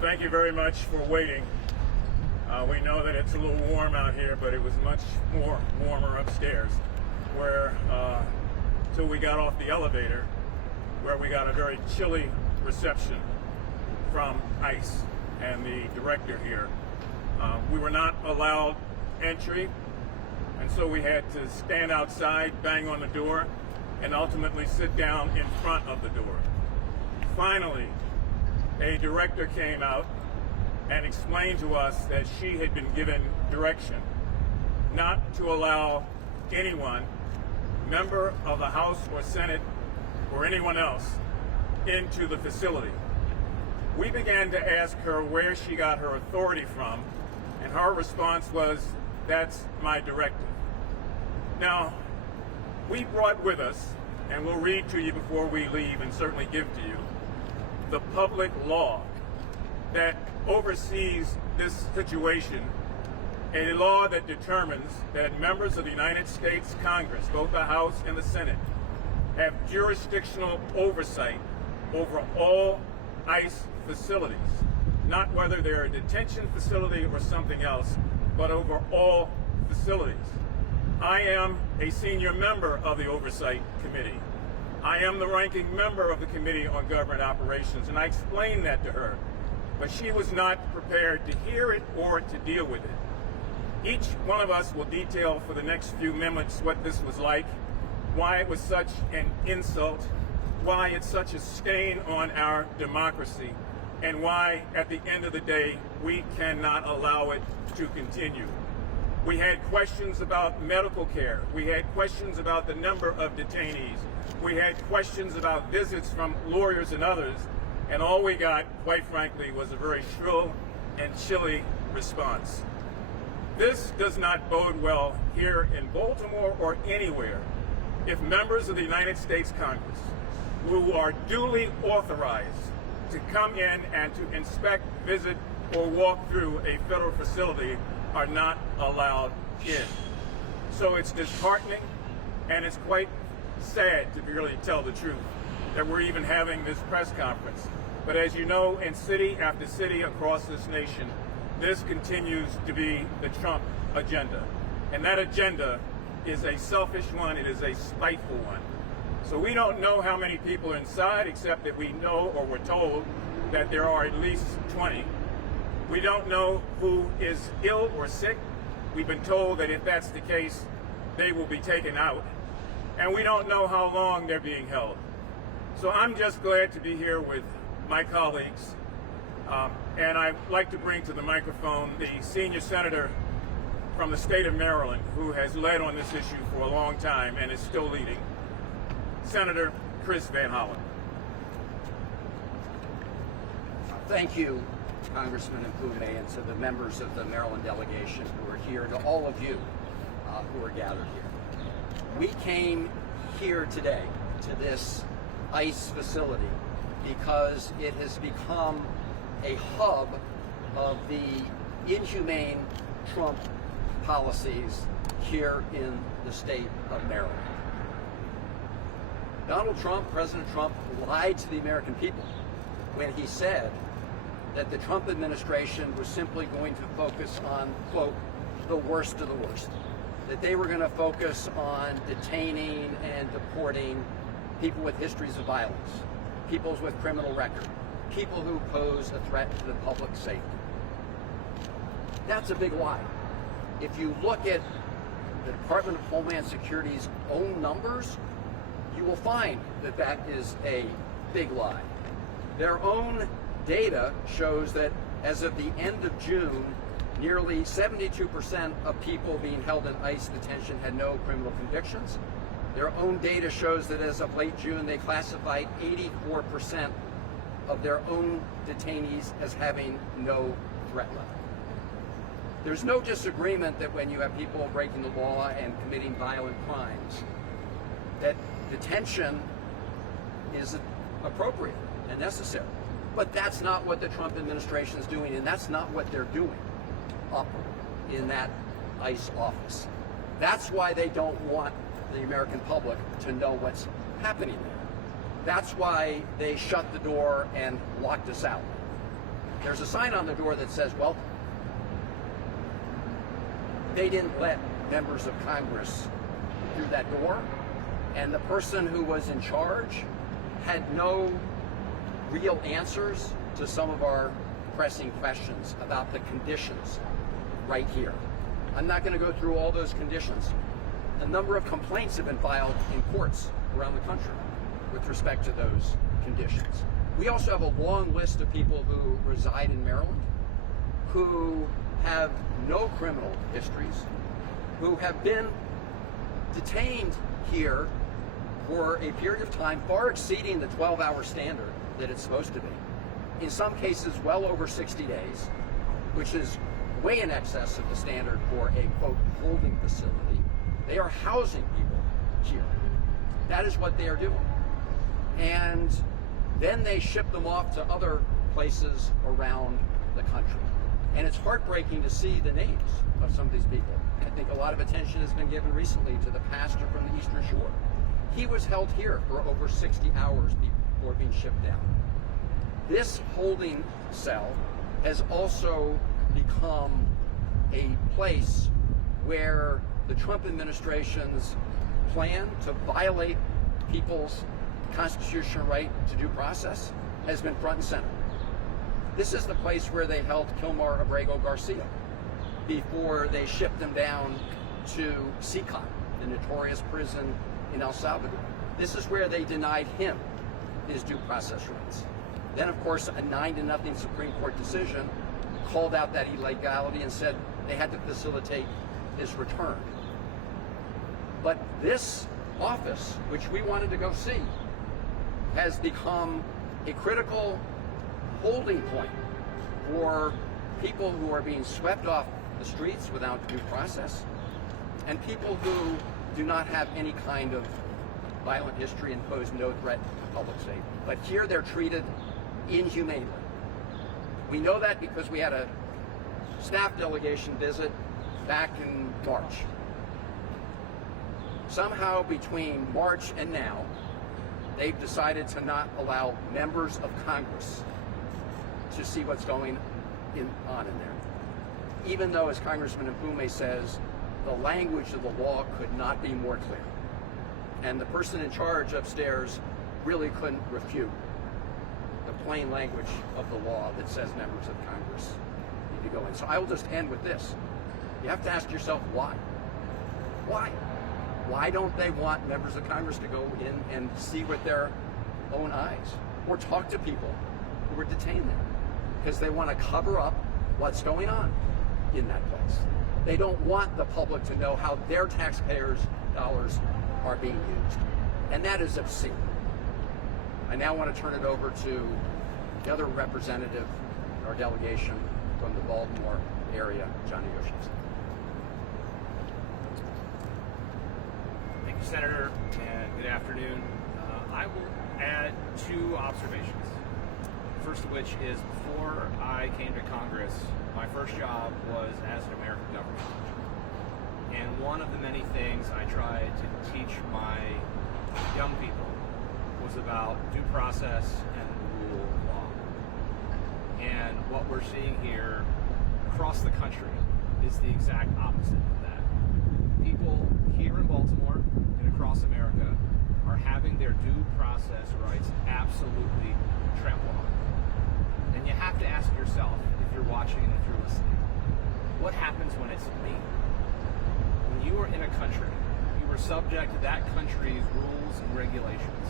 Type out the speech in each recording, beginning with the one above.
thank you very much for waiting. We know that it's a little warm out here, but it was much more warmer upstairs, where till we got off the elevator, where we got a very chilly reception from ICE and the director here. We were not allowed entry, and so we had to stand outside, bang on the door, and ultimately sit down in front of the door. Finally, a director came out and explained to us that she had been given direction not to allow anyone, member of the House or Senate or anyone else, into the facility. We began to ask her where she got her authority from, and her response was, "That's my directive." Now, we brought with us, and we'll read to you before we leave and certainly give to you, the public law that oversees this situation, a law that determines that members of the United States Congress, both the House and the Senate, have jurisdictional oversight over all ICE facilities, not whether they're a detention facility or something else, but over all facilities. I am a senior member of the Oversight Committee. I am the ranking member of the Committee on Government Operations, and I explained that to her, but she was not prepared to hear it or to deal with it. Each one of us will detail for the next few minutes what this was like, why it was such an insult, why it's such a stain on our democracy, and why, at the end of the day, we cannot allow it to continue. We had questions about medical care. We had questions about the number of detainees. We had questions about visits from lawyers and others, and all we got, quite frankly, was a very shrill and chilly response. This does not bode well here in Baltimore or anywhere if members of the United States Congress, who are duly authorized to come in and to inspect, visit, or walk through a federal facility, are not allowed in. So it's disheartening, and it's quite sad, to really tell the truth, that we're even having this press conference. But as you know, in city after city across this nation, this continues to be the Trump agenda. And that agenda is a selfish one, it is a spiteful one. So we don't know how many people are inside, except that we know, or we're told, that there are at least 20. We don't know who is ill or sick. We've been told that if that's the case, they will be taken out. And we don't know how long they're being held. So I'm just glad to be here with my colleagues. And I'd like to bring to the microphone the senior senator from the state of Maryland, who has led on this issue for a long time and is still leading, Senator Chris Van Hollen. Thank you, Congressman Inhumane, and to the members of the Maryland delegation who are here, and to all of you who are gathered here. We came here today to this ICE facility because it has become a hub of the inhumane Trump policies here in the state of Maryland. Donald Trump, President Trump, lied to the American people when he said that the Trump administration was simply going to focus on, quote, the worst of the worst. That they were going to focus on detaining and deporting people with histories of violence, people with criminal record, people who pose a threat to the public safety. That's a big lie. If you look at the Department of Homeland Security's own numbers, you will find that that is a big lie. Their own data shows that as of the end of June, nearly 72% of people being held in ICE detention had no criminal convictions. Their own data shows that as of late June, they classified 84% of their own detainees as having no threat level. There's no disagreement that when you have people breaking the law and committing violent crimes, that detention is appropriate and necessary. But that's not what the Trump administration is doing, and that's not what they're doing up in that ICE office. That's why they don't want the American public to know what's happening there. That's why they shut the door and locked us out. There's a sign on the door that says, well, they didn't let members of Congress through that door, and the person who was in charge had no real answers to some of our pressing questions about the conditions right here. I'm not going to go through all those conditions. A number of complaints have been filed in courts around the country with respect to those conditions. We also have a long list of people who reside in Maryland, who have no criminal histories, who have been detained here for a period of time far exceeding the 12-hour standard that it's supposed to be. In some cases, well over 60 days, which is way in excess of the standard for a, quote, holding facility. They are housing people here. That is what they are doing. And then they ship them off to other places around the country. And it's heartbreaking to see the names of some of these people. I think a lot of attention has been given recently to the pastor from the Eastern Shore. He was held here for over 60 hours before being shipped down. This holding cell has also become a place where the Trump administration's plan to violate people's constitutional right to due process has been front and center. This is the place where they held Kilmar Abrego Garcia before they shipped him down to cite, the notorious prison in El Salvador. This is where they denied him his due process rights. Then, of course, a 9-0 Supreme Court decision called out that illegality and said they had to facilitate his return. But this office, which we wanted to go see, has become a critical holding point for people who are being swept off the streets without due process, and people who do not have any kind of violent history and pose no threat to public safety. But here they're treated inhumanely. We know that because we had a staff delegation visit back in March. Somehow between March and now, they've decided to not allow members of Congress to see what's going on in there. Even though, as Congressman Inhumane says, the language of the law could not be more clear. And the person in charge upstairs really couldn't refute the plain language of the law that says members of Congress need to go in. So I will just end with this. You have to ask yourself why. Why? Why don't they want members of Congress to go in and see with their own eyes or talk to people who were detained there? Because they want to cover up what's going on in that place. They don't want the public to know how their taxpayers' dollars are being used. And that is obscene. I now want to turn it over to the other representative in our delegation from the Baltimore area, Johnny Yoshis. Thank you, Senator, and good afternoon. I will add 2 observations. The first of which is before I came to Congress, my first job was as an American government teacher. And one of the many things I tried to teach my young people was about due process and the rule of law. And what we're seeing here across the country is the exact opposite of that. People here in Baltimore and across America are having their due process rights absolutely trampled on. And you have to ask yourself, if you're watching and if you're listening, what happens when it's me? When you are in a country, you are subject to that country's rules and regulations.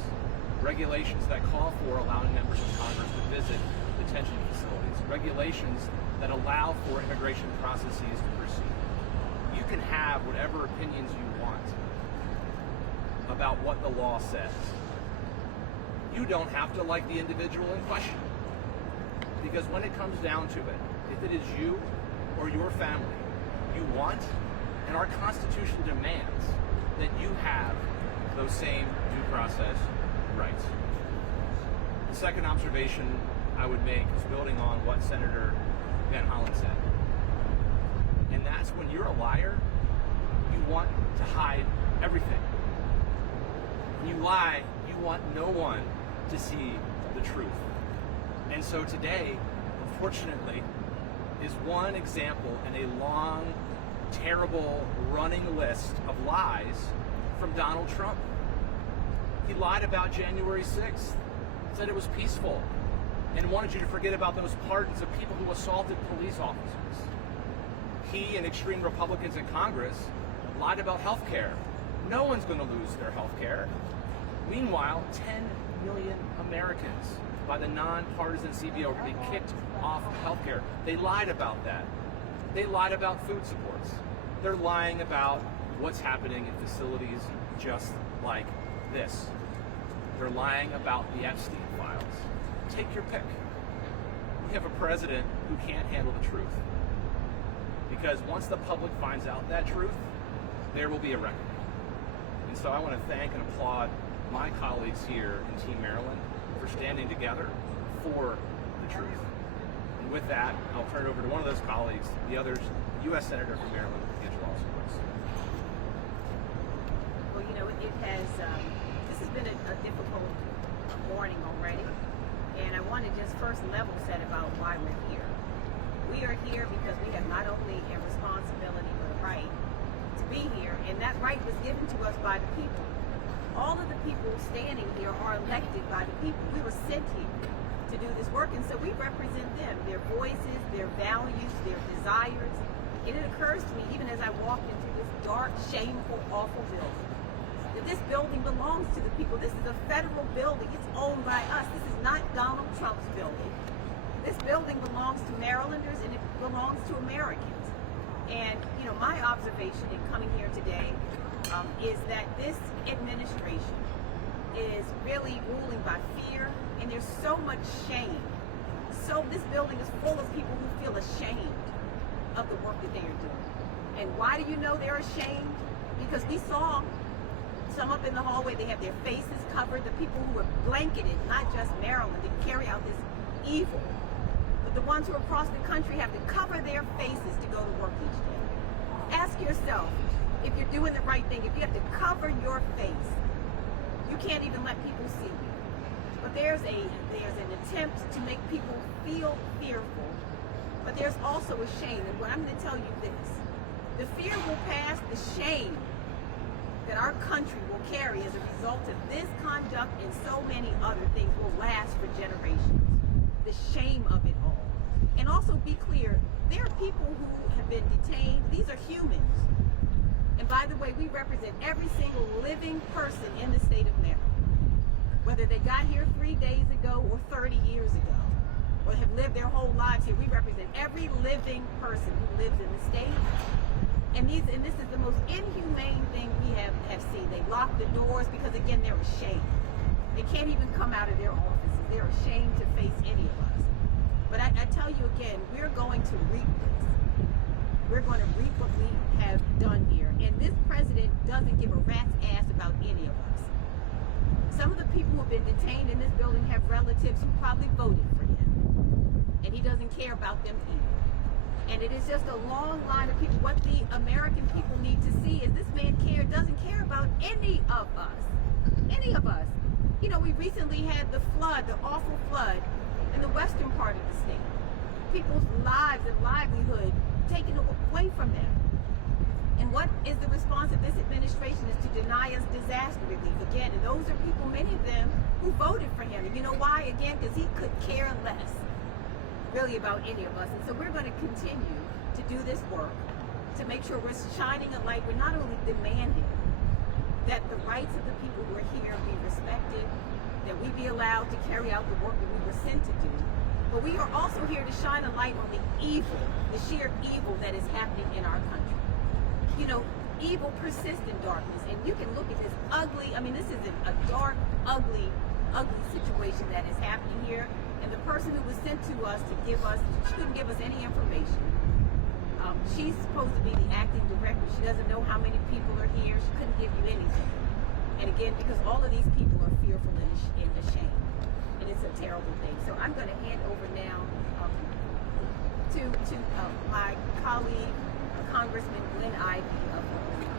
Regulations that call for allowing members of Congress to visit detention facilities. Regulations that allow for immigration processes to proceed. You can have whatever opinions you want about what the law says. You don't have to like the individual in question. Because when it comes down to it, if it is you or your family you want, and our Constitution demands that you have those same due process rights. The second observation I would make is building on what Senator Van Hollen said. And that's when you're a liar, you want to hide everything. When you lie, you want no one to see the truth. And so today, unfortunately, is one example in a long, terrible running list of lies from Donald Trump. He lied about January 6th, said it was peaceful, and wanted you to forget about those pardons of people who assaulted police officers. He and extreme Republicans in Congress lied about health care. No one's going to lose their health care. Meanwhile, 10 million Americans by the nonpartisan CBO are being kicked off of health care. They lied about that. They lied about food supports. They're lying about what's happening in facilities just like this. They're lying about the Epstein files. Take your pick. We have a president who can't handle the truth. Because once the public finds out that truth, there will be a reckoning. And so I want to thank and applaud my colleagues here in Team Maryland for standing together for the truth. And with that, I'll turn it over to one of those colleagues, the other U.S. Senator from Maryland, Angela Alston. Well, you know, it has, this has been a difficult morning already. And I want to just first level set about why we're here. We are here because we have not only a responsibility but a right to be here, and that right was given to us by the people. All of the people standing here are elected by the people. We were sent here to do this work, and so we represent them, their voices, their values, their desires. And it occurs to me, even as I walked into this dark, shameful, awful building, that this building belongs to the people. This is a federal building. It's owned by us. This is not Donald Trump's building. This building belongs to Marylanders, and it belongs to Americans. And, you know, my observation in coming here today is that this administration is really ruling by fear, and there's so much shame. So this building is full of people who feel ashamed of the work that they are doing. And why do you know they're ashamed? Because we saw some up in the hallway, they have their faces covered, the people who are blanketed, not just Maryland, to carry out this evil. But the ones who are across the country have to cover their faces to go to work each day. Ask yourself, if you're doing the right thing, if you have to cover your face, you can't even let people see you. But there's an attempt to make people feel fearful, but there's also a shame. And what I'm going to tell you this, the fear will pass, the shame that our country will carry as a result of this conduct and so many other things will last for generations. The shame of it all. And also be clear, there are people who have been detained. These are humans. And by the way, we represent every single living person in the state of Maryland. Whether they got here 3 days ago or 30 years ago, or have lived their whole lives here, we represent every living person who lives in the state. And this is the most inhumane thing we have seen. They lock the doors because, again, they're ashamed. They can't even come out of their offices. They're ashamed to face any of us. But I tell you again, we're going to reap this. We're going to reap what we have done here. And this president doesn't give a rat's ass about any of us. Some of the people who have been detained in this building have relatives who probably voted for him. And he doesn't care about them either. And it is just a long line of people. What the American people need to see is this man doesn't care about any of us. Any of us. You know, we recently had the flood, the awful flood in the western part of the state. People's lives and livelihood taken away from them. And what is the response of this administration is to deny us disaster relief again. And those are people, many of them, who voted for him. And you know why? Again, because he could care less really about any of us. And so we're going to continue to do this work to make sure we're shining a light. We're not only demanding that the rights of the people who are here be respected, that we be allowed to carry out the work that we were sent to do, but we are also here to shine a light on the evil, the sheer evil that is happening in our country. You know, evil persists in darkness, and you can look at this ugly, I mean, this is a dark, ugly situation that is happening here. And the person who was sent to us to give us, she couldn't give us any information. She's supposed to be the acting director. She doesn't know how many people are here. She couldn't give you anything. And again, because all of these people are fearful and ashamed. And it's a terrible thing. So I'm going to hand over now to my colleague, Congressman Glenn Ivey of Baltimore.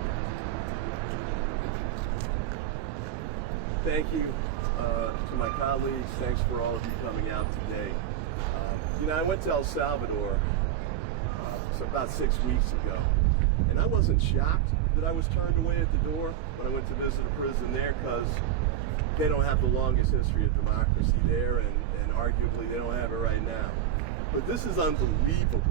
Thank you to my colleagues. Thanks for all of you coming out today. I went to El Salvador about 6 weeks ago, and I wasn't shocked that I was turned away at the door when I went to visit a prison there, because they don't have the longest history of democracy there, and arguably they don't have it right now. But this is unbelievable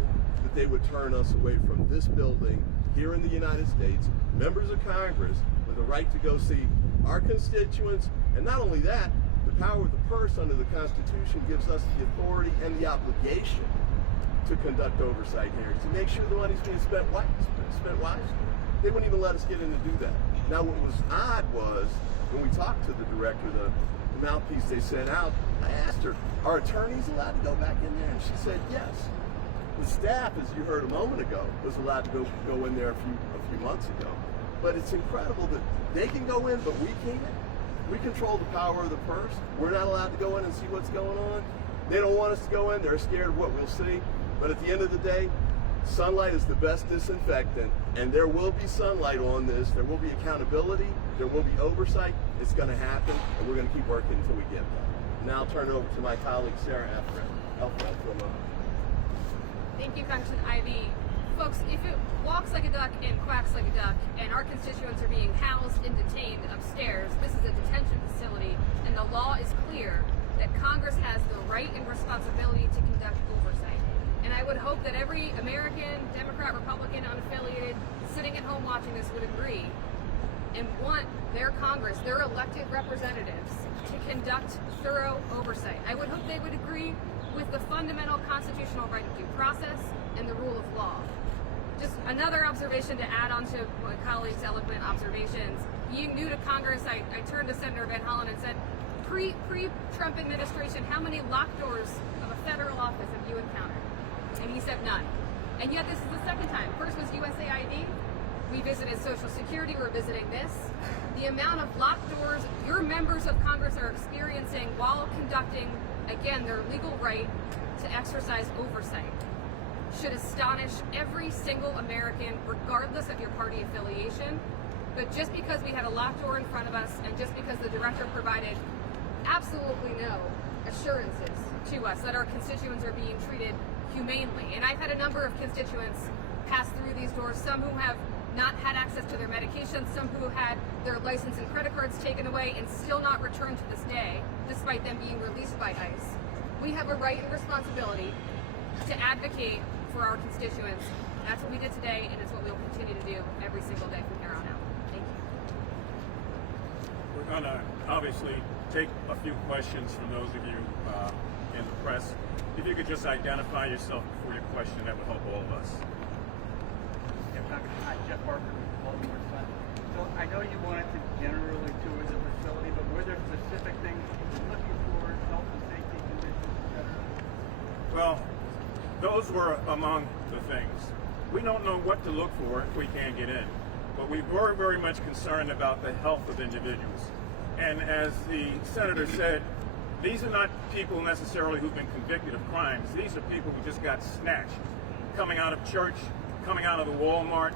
that they would turn us away from this building here in the United States, members of Congress with a right to go see our constituents, and not only that, the power of the purse under the Constitution gives us the authority and the obligation to conduct oversight hearings, to make sure the money's being spent wisely. They wouldn't even let us get in to do that. Now, what was odd was, when we talked to the director, the mouthpiece they sent out, I asked her, are attorneys allowed to go back in there? And she said yes. The staff, as you heard a moment ago, was allowed to go in there a few months ago. But it's incredible that they can go in, but we can't. We control the power of the purse. We're not allowed to go in and see what's going on. They don't want us to go in. They're scared of what we'll see. But at the end of the day, sunlight is the best disinfectant, and there will be sunlight on this. There will be accountability. There will be oversight. It's going to happen, and we're going to keep working until we get there. Now I'll turn it over to my colleague, Sarah Elfred, for a moment. Thank you, Congressman Ivey. Folks, if it walks like a duck and quacks like a duck, and our constituents are being housed and detained upstairs, this is a detention facility, and the law is clear that Congress has the right and responsibility to conduct oversight. And I would hope that every American, Democrat, Republican, unaffiliated, sitting at home watching this would agree and want their Congress, their elected representatives, to conduct thorough oversight. I would hope they would agree with the fundamental constitutional right of due process and the rule of law. Just another observation to add on to my colleague's eloquent observations. Being new to Congress, I turned to Senator Van Hollen and said, pre-Trump administration, how many locked doors of a federal office have you encountered? And he said none. And yet this is the second time. First was USAID. We visited Social Security. We're visiting this. The amount of locked doors your members of Congress are experiencing while conducting, again, their legal right to exercise oversight should astonish every single American, regardless of your party affiliation. But just because we had a locked door in front of us, and just because the director provided absolutely no assurances to us that our constituents are being treated humanely. And I've had a number of constituents pass through these doors, some who have not had access to their medications, some who had their license and credit cards taken away and still not returned to this day, despite them being released by ICE. We have a right and responsibility to advocate for our constituents. That's what we did today, and it's what we will continue to do every single day from here on out. Thank you. We're going to obviously take a few questions from those of you in the press. If you could just identify yourself before your question, that would help all of us. Hi, Jeff Barker with Baltimore Sun. So I know you wanted to generally tour the facility, but were there specific things you're looking for, health and safety conditions, etc.? Well, those were among the things. We don't know what to look for if we can't get in, but we were very much concerned about the health of individuals. And as the senator said, these are not people necessarily who've been convicted of crimes. These are people who just got snatched, coming out of church, coming out of the Walmart.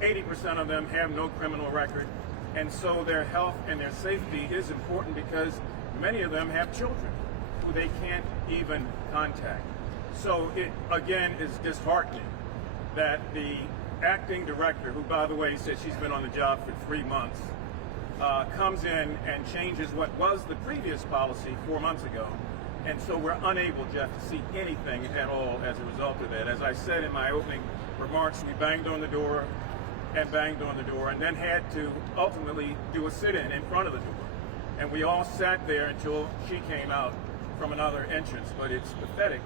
80% of them have no criminal record. And so their health and their safety is important, because many of them have children who they can't even contact. So it, again, is disheartening that the acting director, who, by the way, said she's been on the job for 3 months, comes in and changes what was the previous policy 4 months ago. And so we're unable, Jeff, to see anything at all as a result of that. As I said in my opening remarks, we banged on the door and banged on the door, and then had to ultimately do a sit-in in front of the door. And we all sat there until she came out from another entrance. But it's pathetic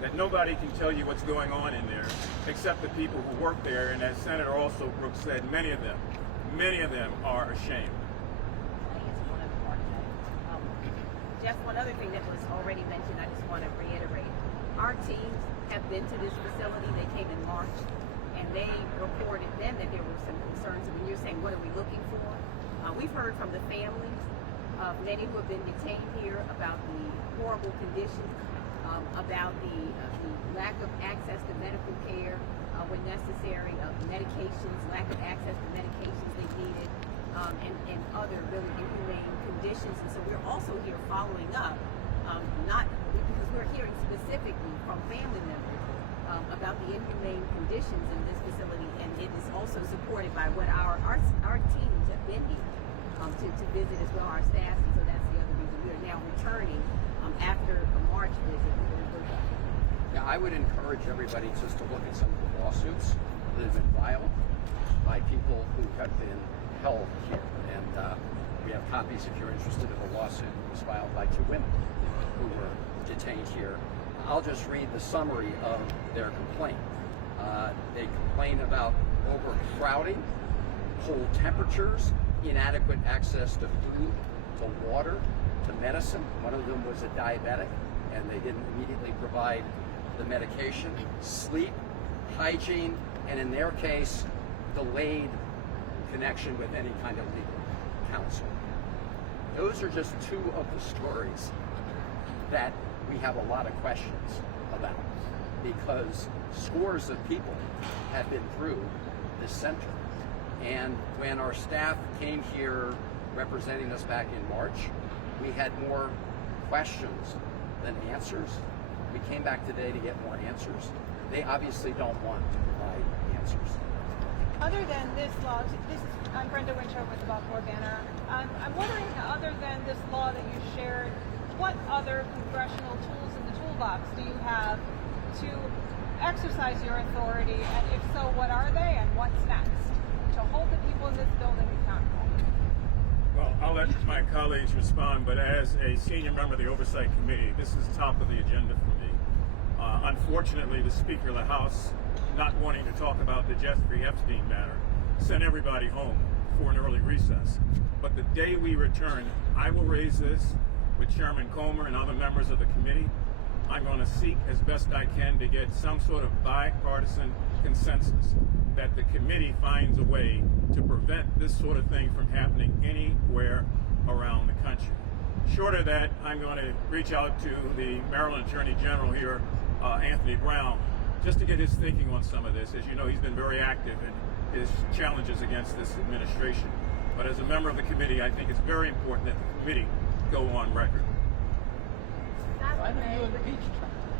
that nobody can tell you what's going on in there except the people who work there. And as Senator also Brooks said, many of them are ashamed. I think it's one other part of that. Jeff, one other thing that was already mentioned, I just want to reiterate. Our teams have been to this facility. They came in March, and they reported then that there were some concerns. And when you're saying, what are we looking for? We've heard from the families of many who have been detained here about the horrible conditions, about the lack of access to medical care when necessary, medications, lack of access to medications they needed, and other really inhumane conditions. And so we're also here following up not because we're hearing specifically from family members about the inhumane conditions in this facility, and it is also supported by what our teams have been here to visit as well, our staff, and so that's the other reason we are now returning after a March visit. Yeah, I would encourage everybody just to look at some of the lawsuits that have been filed by people who have been held here. And we have copies if you're interested of a lawsuit that was filed by 2 women who were detained here. I'll just read the summary of their complaint. They complain about overcrowding, cold temperatures, inadequate access to food, to water, to medicine. One of them was a diabetic, and they didn't immediately provide the medication, sleep, hygiene, and in their case, delayed connection with any kind of legal counsel. Those are just 2 of the stories that we have a lot of questions about, because scores of people have been through this center. And when our staff came here representing us back in March, we had more questions than answers. We came back today to get more answers. They obviously don't want to provide answers. Other than this law, I'm Brenda Winter with the Baltimore Banner. I'm wondering, other than this law that you shared, what other congressional tools in the toolbox do you have to exercise your authority, and if so, what are they, and what's next to hold the people in this building accountable? Well, I'll let my colleagues respond, but as a senior member of the Oversight Committee, this is top of the agenda for me. Unfortunately, the Speaker of the House, not wanting to talk about the Jeffrey Epstein matter, sent everybody home for an early recess. But the day we return, I will raise this with Chairman Comer and other members of the committee. I'm going to seek as best I can to get some sort of bipartisan consensus that the committee finds a way to prevent this sort of thing from happening anywhere around the country. Short of that, I'm going to reach out to the Maryland Attorney General here, Anthony Brown, just to get his thinking on some of this. As you know, he's been very active in his challenges against this administration. But as a member of the committee, I think it's very important that the committee go on record.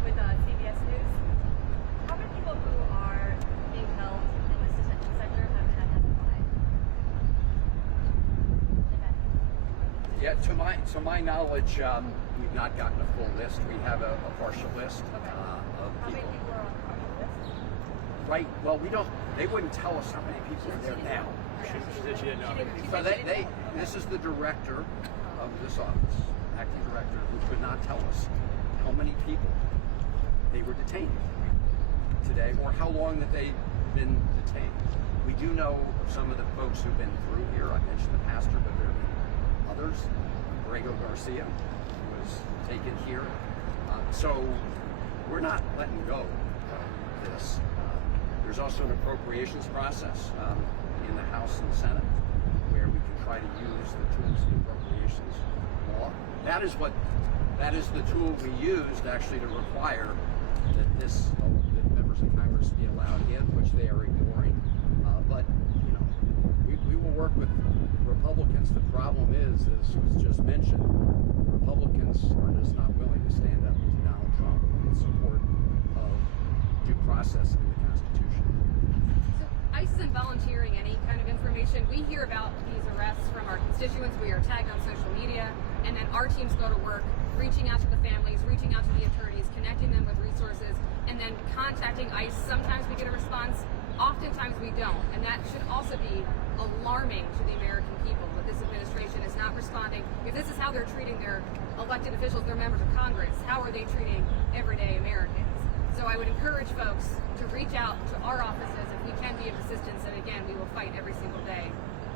With CBS News, how many people who are being held in this detention center have been identified? Yeah, to my knowledge, we've not gotten a full list. We have a partial list of How many people. people are on the partial list? Right. Well, they wouldn't tell us how many people are there now. So this is the director of this office, acting director, who could not tell us how many people they were detained today, or how long that they've been detained. We do know some of the folks who've been through here. I mentioned the pastor, but there have been others. Grego Garcia was taken here. So we're not letting go of this. There's also an appropriations process in the House and Senate where we can try to use the tools of the appropriations law. That is the tool we used actually to require that that members of Congress be allowed in, which they are ignoring. But you know, we will work with Republicans. The problem is, as was just mentioned, Republicans are just not willing to stand up to Donald Trump in support of due process in the Constitution. So ICE isn't volunteering any kind of information. We hear about these arrests from our constituents. We are tagged on social media, and then our teams go to work reaching out to the families, reaching out to the attorneys, connecting them with resources, and then contacting ICE. Sometimes we get a response, oftentimes we don't. And that should also be alarming to the American people, that this administration is not responding. If this is how they're treating their elected officials, their members of Congress, how are they treating everyday Americans? So I would encourage folks to reach out to our offices if we can be of assistance, and again, we will fight every single day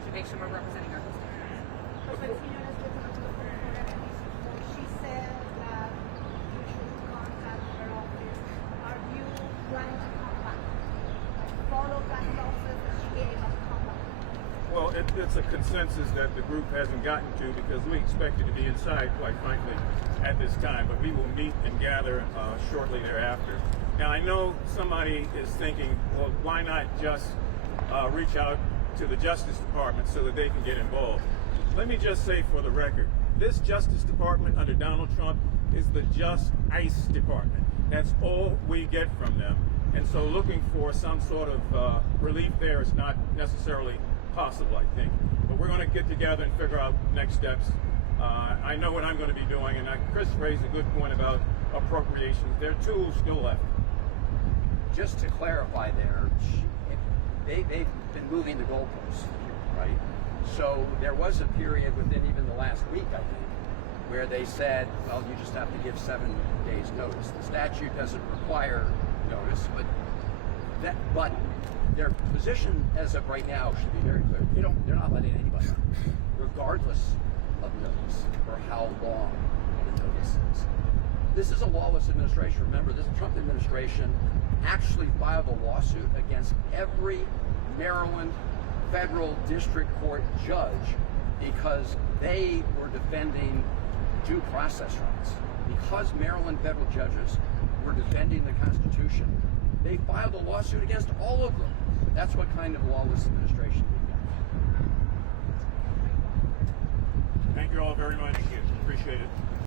to make sure we're representing our constituents. She said that you should contact her office. Are you planning to contact? Follow that process that she gave us contact? Well, it's a consensus that the group hasn't gotten to because we expected to be inside, quite frankly, at this time. But we will meet and gather shortly thereafter. Now, I know somebody is thinking, well, why not just reach out to the Justice Department so that they can get involved? Let me just say for the record, this Justice Department under Donald Trump is the just ICE department. That's all we get from them. And so looking for some sort of relief there is not necessarily possible, I think. But we're going to get together and figure out next steps. I know what I'm going to be doing, and Chris raised a good point about appropriations. There are tools still left. Just to clarify there, they've been moving the goalposts here, right? So there was a period within even the last week, I think, where they said, well, you just have to give 7 days notice. The statute doesn't require notice, but their position as of right now should be very clear. They're not letting anybody out, regardless of notice or how long the notice is. This is a lawless administration. Remember, this Trump administration actually filed a lawsuit against every Maryland federal district court judge because they were defending due process rights. Because Maryland federal judges were defending the Constitution, they filed a lawsuit against all of them. That's what kind of lawless administration we got. Thank you all very much. Appreciate it.